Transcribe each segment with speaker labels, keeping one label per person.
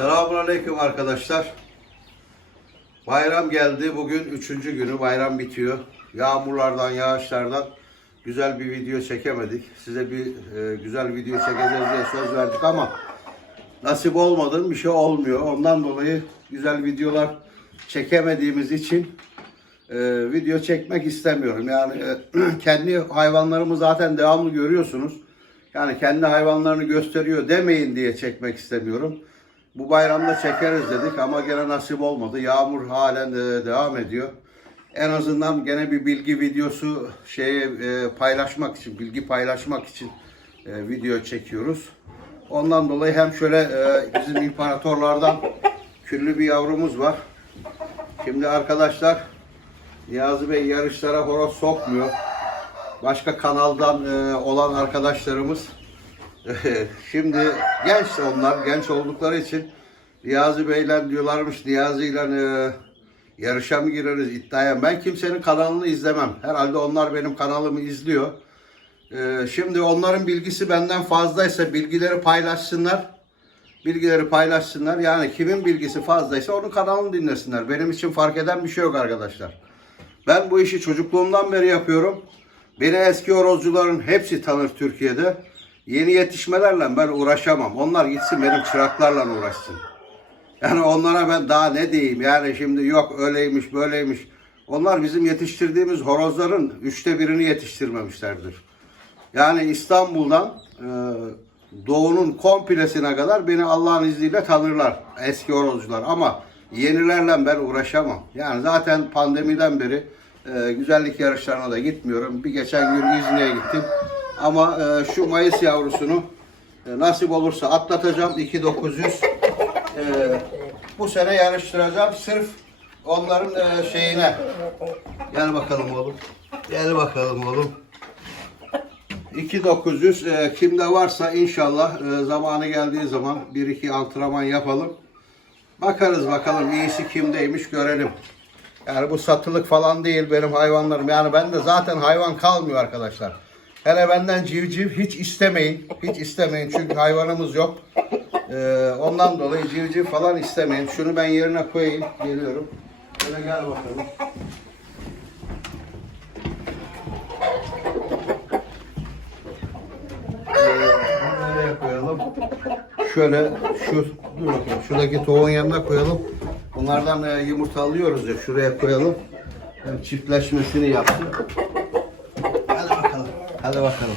Speaker 1: Selamünaleyküm arkadaşlar. Bayram geldi. Bugün üçüncü günü. Bayram bitiyor. Yağmurlardan, yağışlardan güzel bir video çekemedik. Size bir e, güzel video çekeceğiz diye söz verdik ama nasip olmadı. Bir şey olmuyor. Ondan dolayı güzel videolar çekemediğimiz için e, video çekmek istemiyorum. Yani e, kendi hayvanlarımı zaten devamlı görüyorsunuz. Yani kendi hayvanlarını gösteriyor demeyin diye çekmek istemiyorum. Bu bayramda çekeriz dedik ama gene nasip olmadı. Yağmur halen de devam ediyor. En azından gene bir bilgi videosu şeye e, paylaşmak için, bilgi paylaşmak için e, video çekiyoruz. Ondan dolayı hem şöyle e, bizim imparatorlardan küllü bir yavrumuz var. Şimdi arkadaşlar Niyazi Bey yarışlara horoz sokmuyor. Başka kanaldan e, olan arkadaşlarımız şimdi genç onlar, genç oldukları için Niyazi Bey'le diyorlarmış Niyazi ile e, yarışa mı gireriz iddiaya. Ben kimsenin kanalını izlemem. Herhalde onlar benim kanalımı izliyor. E, şimdi onların bilgisi benden fazlaysa bilgileri paylaşsınlar. Bilgileri paylaşsınlar. Yani kimin bilgisi fazlaysa onun kanalını dinlesinler. Benim için fark eden bir şey yok arkadaşlar. Ben bu işi çocukluğumdan beri yapıyorum. Beni eski horozcuların hepsi tanır Türkiye'de. Yeni yetişmelerle ben uğraşamam. Onlar gitsin benim çıraklarla uğraşsın. Yani onlara ben daha ne diyeyim? Yani şimdi yok öyleymiş böyleymiş. Onlar bizim yetiştirdiğimiz horozların üçte birini yetiştirmemişlerdir. Yani İstanbul'dan e, doğunun komplesine kadar beni Allah'ın izniyle tanırlar eski horozcular. Ama yenilerle ben uğraşamam. Yani zaten pandemiden beri e, güzellik yarışlarına da gitmiyorum. Bir geçen gün İzmir'e gittim. Ama e, şu Mayıs yavrusunu e, nasip olursa atlatacağım. 2900 e, bu sene yarıştıracağım. Sırf onların e, şeyine. Gel bakalım oğlum. Gel bakalım oğlum. 2900 e, kimde varsa inşallah e, zamanı geldiği zaman bir iki antrenman yapalım. Bakarız bakalım iyisi kimdeymiş görelim. Yani bu satılık falan değil benim hayvanlarım. Yani bende zaten hayvan kalmıyor arkadaşlar. Hele benden civciv hiç istemeyin. Hiç istemeyin çünkü hayvanımız yok. Ee, ondan dolayı civciv falan istemeyin. Şunu ben yerine koyayım. Geliyorum. Şöyle gel bakalım. Ee? Şöyle şu dur bakayım. Şuradaki tohum yanına koyalım. Bunlardan e, yumurta alıyoruz ya şuraya koyalım. Hem çiftleşmesini yapsın. Hadi bakalım.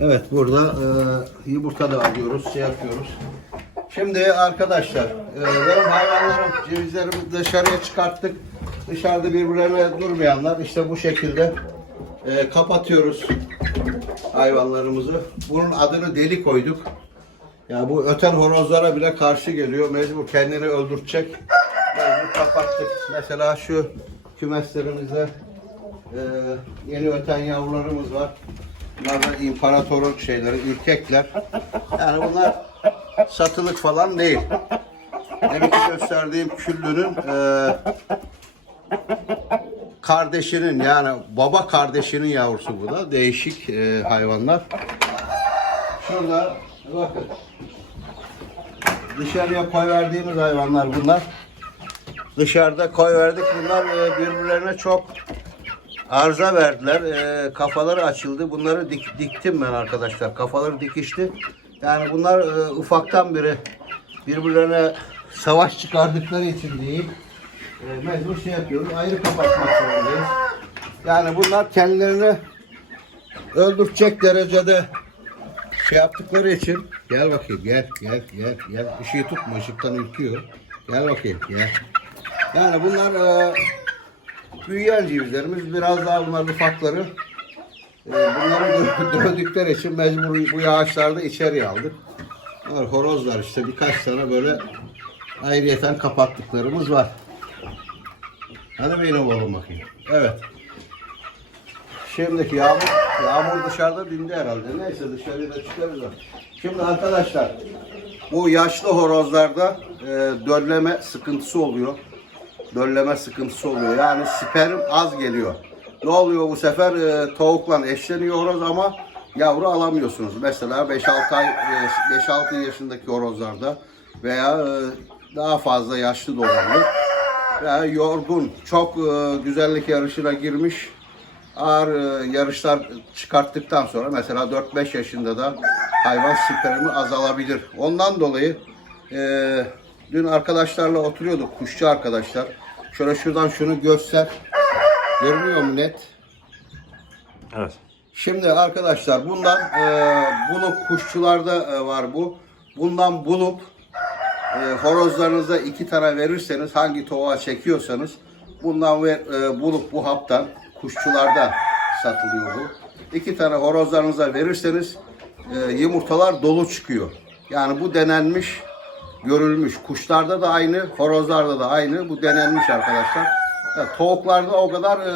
Speaker 1: Evet burada e, yumurta da alıyoruz, şey yapıyoruz. Şimdi arkadaşlar e, benim hayvanlarım, cevizlerimi dışarıya çıkarttık. Dışarıda birbirlerine durmayanlar işte bu şekilde e, kapatıyoruz hayvanlarımızı. Bunun adını deli koyduk. Ya bu öten horozlara bile karşı geliyor. Mecbur kendini öldürecek. Mecbur kapattık. Mesela şu kümeslerimizde e, yeni öten yavrularımız var. Bunlar da imparatorun şeyleri, ürkekler. Yani bunlar satılık falan değil. Deminki gösterdiğim küllünün e, kardeşinin yani baba kardeşinin yavrusu bu da. Değişik e, hayvanlar. Şurada bakın. Dışarıya koy verdiğimiz hayvanlar bunlar. Dışarıda koy verdik. Bunlar e, birbirlerine çok arıza verdiler. E, kafaları açıldı. Bunları dik, diktim ben arkadaşlar. Kafaları dikişti. Yani bunlar e, ufaktan beri birbirlerine savaş çıkardıkları için değil. E, mecbur şey yapıyoruz. Ayrı kapatmak zorundayız. Yani bunlar kendilerini öldürecek derecede şey yaptıkları için gel bakayım gel gel gel gel ışığı tutma ışıktan ürküyor. Gel bakayım gel. Yani bunlar e, büyüyen civizlerimiz biraz daha bunlar ufakları. E, bunları dö- dövdükleri için mecbur bu yağışlarda içeriye aldık. Bunlar horozlar işte birkaç tane böyle ayrıyeten kapattıklarımız var. Hadi benim oğlum bakayım. Evet. Şimdiki yağmur, yağmur dışarıda dindi herhalde. Neyse dışarıya da çıkarız. Şimdi arkadaşlar bu yaşlı horozlarda e, dölleme sıkıntısı oluyor. Dölleme sıkıntısı oluyor. Yani sperm az geliyor. Ne oluyor bu sefer? E, tavukla eşleniyor horoz ama yavru alamıyorsunuz. Mesela 5-6 ay e, 5-6 yaşındaki horozlarda veya e, daha fazla yaşlı da olabilir. Veya yorgun, çok e, güzellik yarışına girmiş ağır e, yarışlar çıkarttıktan sonra mesela 4-5 yaşında da hayvan spermi azalabilir. Ondan dolayı e, dün arkadaşlarla oturuyorduk, kuşçu arkadaşlar. Şöyle şuradan şunu göster. Görünüyor mu net? Evet. Şimdi arkadaşlar bundan e, bulup kuşçularda e, var bu. Bundan bulup e, horozlarınıza iki tane verirseniz hangi toğa çekiyorsanız bundan ver, e, bulup bu haptan kuşçularda satılıyor bu. İki tane horozlarınıza verirseniz e, yumurtalar dolu çıkıyor. Yani bu denenmiş, görülmüş. Kuşlarda da aynı, horozlarda da aynı. Bu denenmiş arkadaşlar. Ya, tavuklarda o kadar e,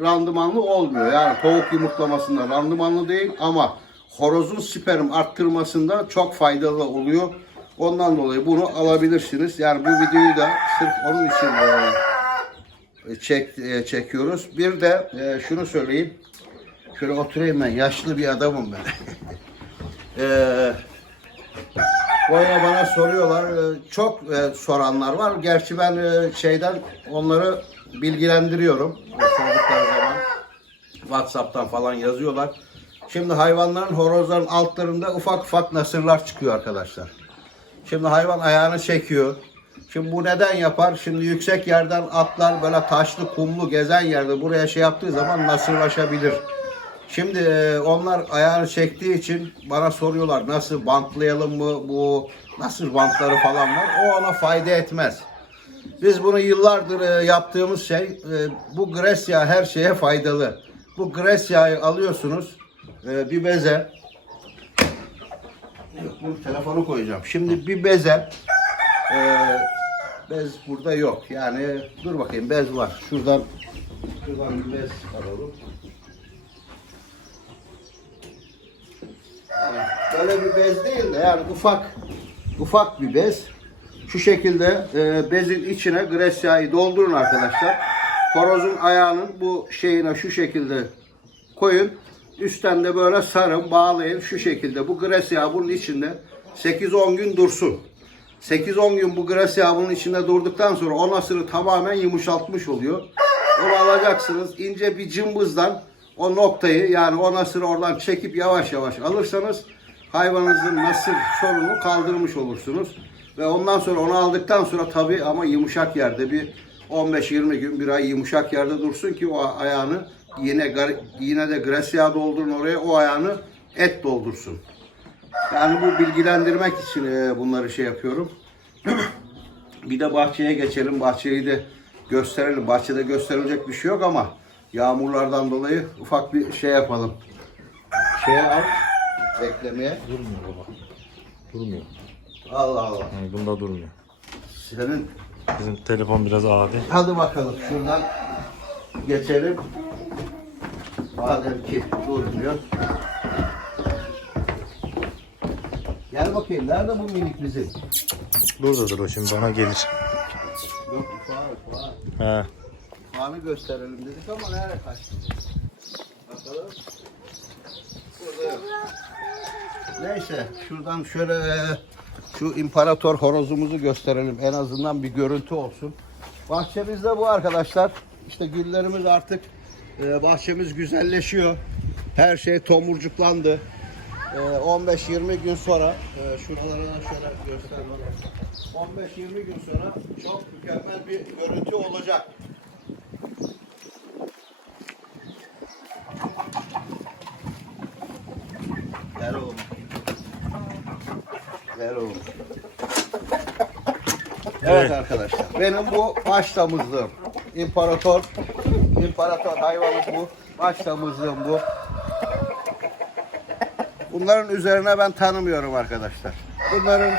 Speaker 1: randımanlı olmuyor. Yani tavuk yumurtlamasında randımanlı değil ama horozun sperm arttırmasında çok faydalı oluyor. Ondan dolayı bunu alabilirsiniz. Yani bu videoyu da sırf onun için e, çek, e, çekiyoruz. Bir de e, şunu söyleyeyim. Şöyle oturayım ben. Yaşlı bir adamım ben. e, Böyle bana soruyorlar. e, Çok e, soranlar var. Gerçi ben e, şeyden onları bilgilendiriyorum. Sordukları zaman WhatsApp'tan falan yazıyorlar. Şimdi hayvanların horozların altlarında ufak ufak nasırlar çıkıyor arkadaşlar. Şimdi hayvan ayağını çekiyor. Şimdi bu neden yapar? Şimdi yüksek yerden atlar böyle taşlı kumlu gezen yerde buraya şey yaptığı zaman nasırlaşabilir. Şimdi e, onlar ayağını çektiği için bana soruyorlar nasıl bantlayalım mı bu nasıl bantları falan var. O ona fayda etmez. Biz bunu yıllardır e, yaptığımız şey e, bu gres her şeye faydalı. Bu gres yağı alıyorsunuz bir beze Yok, bu telefonu koyacağım. Şimdi bir beze bez burada yok. Yani dur bakayım bez var. Şuradan şuradan bir bez alalım. Böyle bir bez değil de yani ufak ufak bir bez. Şu şekilde e, bezin içine gres yağı doldurun arkadaşlar. Horozun ayağının bu şeyine şu şekilde koyun. Üstten de böyle sarın, bağlayın şu şekilde. Bu gres yağı bunun içinde 8-10 gün dursun. 8-10 gün bu gres yağı bunun içinde durduktan sonra o nasırı tamamen yumuşaltmış oluyor. Onu alacaksınız. ince bir cımbızdan o noktayı yani o nasırı oradan çekip yavaş yavaş alırsanız hayvanınızın nasır sorunu kaldırmış olursunuz. Ve ondan sonra onu aldıktan sonra tabii ama yumuşak yerde bir 15-20 gün bir ay yumuşak yerde dursun ki o ayağını yine yine de gres yağı doldurun oraya o ayağını et doldursun. Yani bu bilgilendirmek için e, bunları şey yapıyorum. bir de bahçeye geçelim. Bahçeyi de gösterelim. Bahçede gösterilecek bir şey yok ama yağmurlardan dolayı ufak bir şey yapalım. Şeye al. Beklemeye. Durmuyor baba. Durmuyor. Allah Allah.
Speaker 2: Yani bunda durmuyor. Senin Bizim telefon biraz adi.
Speaker 1: hadi bakalım şuradan geçelim. Madem ki durmuyor. Gel bakayım. Nerede bu minik bizim?
Speaker 2: Buradadır o şimdi bana gelir. Yok ufak
Speaker 1: ufak. He. Fami gösterelim dedik ama nereye kaçtı? Bakalım. Burada. Neyse şuradan şöyle şu imparator horozumuzu gösterelim. En azından bir görüntü olsun. Bahçemizde bu arkadaşlar. İşte güllerimiz artık e, bahçemiz güzelleşiyor. Her şey tomurcuklandı. E, 15-20 gün sonra e, şuralardan şöyle göster bana. 15-20 gün sonra çok mükemmel bir görüntü olacak. Ver oğlum. Ver oğlum. Evet arkadaşlar. Benim bu baş damızlığım. İmparator. İmparator hayvanı bu. Baş bu. Bunların üzerine ben tanımıyorum arkadaşlar. Bunların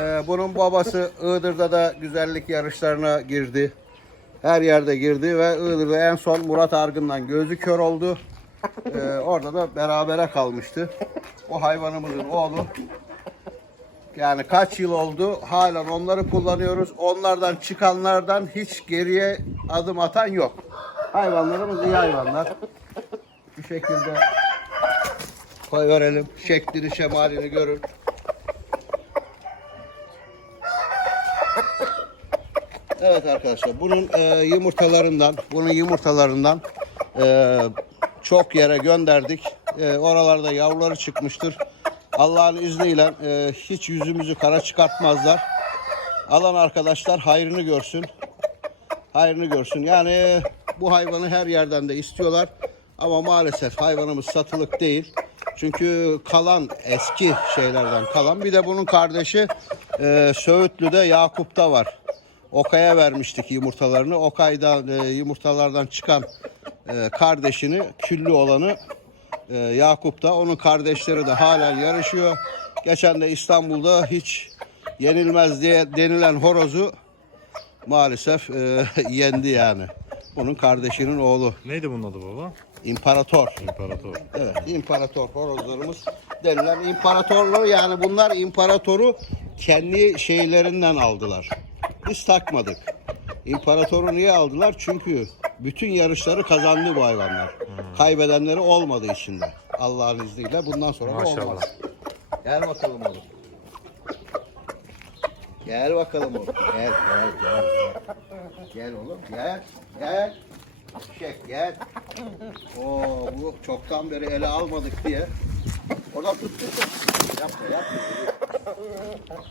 Speaker 1: e, bunun babası Iğdır'da da güzellik yarışlarına girdi. Her yerde girdi ve Iğdır'da en son Murat Argın'dan gözü kör oldu. E, orada da berabere kalmıştı. O hayvanımızın oğlu. Yani kaç yıl oldu halen onları kullanıyoruz. Onlardan çıkanlardan hiç geriye adım atan yok. Hayvanlarımız iyi hayvanlar. Bu şekilde Koy verelim. Şeklini şemalini görün. Evet arkadaşlar bunun e, yumurtalarından bunun yumurtalarından e, çok yere gönderdik. E, oralarda yavruları çıkmıştır. Allah'ın izniyle e, hiç yüzümüzü kara çıkartmazlar. Alan arkadaşlar hayrını görsün. Hayrını görsün. Yani bu hayvanı her yerden de istiyorlar. Ama maalesef hayvanımız satılık değil. Çünkü kalan eski şeylerden kalan. Bir de bunun kardeşi e, Söğütlü'de Yakup'ta var. Okay'a vermiştik yumurtalarını. Okay'dan e, yumurtalardan çıkan e, kardeşini, küllü olanı e, Yakup'ta. Onun kardeşleri de halen yarışıyor. Geçen de İstanbul'da hiç yenilmez diye denilen horozu maalesef e, yendi yani. Bunun kardeşinin oğlu.
Speaker 2: Neydi bunun adı baba?
Speaker 1: İmparator. İmparator. Evet, imparator horozlarımız denilen imparatorlar yani bunlar imparatoru kendi şeylerinden aldılar. Biz takmadık. İmparatoru niye aldılar? Çünkü bütün yarışları kazandı bu hayvanlar. Kaybedenleri olmadı içinde. Allah'ın izniyle bundan sonra da Maşallah. olmaz. Gel bakalım oğlum. Gel bakalım oğlum. Gel, gel, gel. Gel, gel oğlum, gel. Gel. Çek, gel. Oo, bu çoktan beri ele almadık diye. Oradan tut, tut, tut. Yapma, yapma.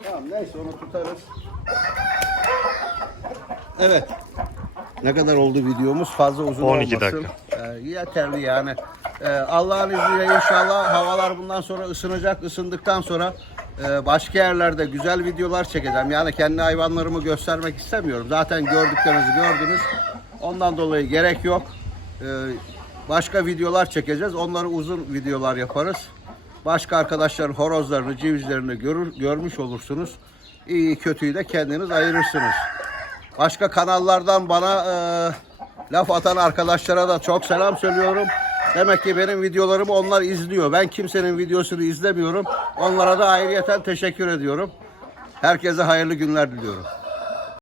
Speaker 1: Tamam, neyse onu tutarız. Evet. Ne kadar oldu videomuz? Fazla uzun 12 olmasın. Ee, yeterli yani. Ee, Allah'ın izniyle inşallah havalar bundan sonra ısınacak. Isındıktan sonra e, başka yerlerde güzel videolar çekeceğim. Yani kendi hayvanlarımı göstermek istemiyorum. Zaten gördüklerinizi gördünüz. Ondan dolayı gerek yok. Ee, başka videolar çekeceğiz. Onları uzun videolar yaparız. Başka arkadaşların horozlarını, civcivlerini görür, görmüş olursunuz. İyi kötüyü de kendiniz ayırırsınız. Başka kanallardan bana e, laf atan arkadaşlara da çok selam söylüyorum. Demek ki benim videolarımı onlar izliyor. Ben kimsenin videosunu izlemiyorum. Onlara da ayrıyeten teşekkür ediyorum. Herkese hayırlı günler diliyorum.